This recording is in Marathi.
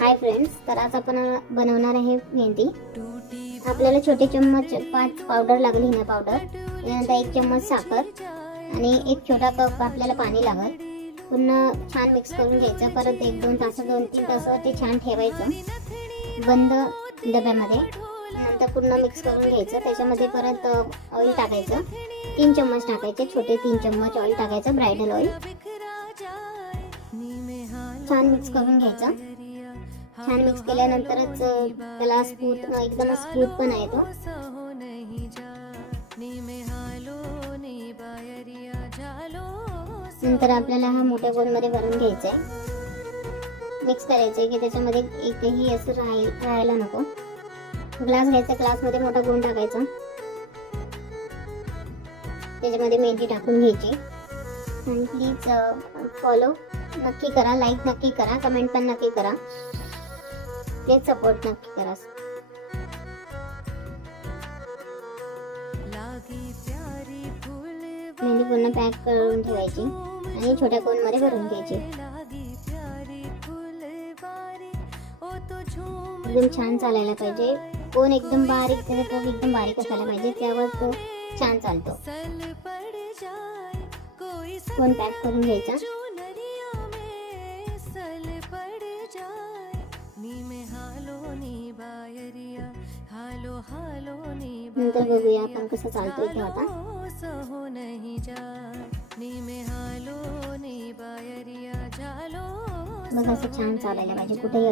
हाय फ्रेंड्स, तर आज आपण बनवणार आहे मेहंदी। आपल्याला छोटे चम्मच 5 पावडर लागेल, हिना पावडर, त्यानंतर 1 चम्मच साखर आणि 1 छोटा कप आपल्याला पाणी लागेल। पुन्हा छान मिक्स करून घ्यायचं। परत 1-2 तास 2-3 तास ते छान ठेवायचं बंद डब्यामध्ये। नंतर पुन्हा मिक्स करून घ्यायचं। त्याच्यामध्ये परत ऑइल टाकायचं, 3 चम्मच टाकायचे, छोटे 3 चम्मच ऑइल टाकायचं, ब्राइडल ऑइल। छान मिक्स करून घ्यायचं। छान मिक्स केल्यानंतरच त्याला स्मूथ एकदम स्मूथ पण येतो। नंतर आपल्याला हा मोठ्या गोलमध्ये भरून घ्यायचा आहे। मिक्स करायचं की त्याच्यामध्ये एकही असं राहायला नको। ग्लास घ्यायचा, ग्लासमध्ये मोठा गोल टाकायचा, त्याच्यामध्ये मेहंदी टाकून घ्यायची। आणि प्लीज फॉलो नक्की करा, लाईक नक्की करा, कमेंट पण नक्की करा, प्लीज सपोर्ट नक्की करा। मेहंदी पूर्ण पॅक करून ठेवायची आणि छोट्या कोन मध्ये भरून घ्यायची। एकदम छान चालायला पाहिजे, कोन एकदम बारीक, त्याचा टोक एकदम बारीक असायला पाहिजे, त्यावर तो छान चालतो। कोन पॅक करून घ्यायचा। नंतर बघूया आपण कसं चालतोय ते आता। बघा असं छान चालायला पाहिजे, कुठेही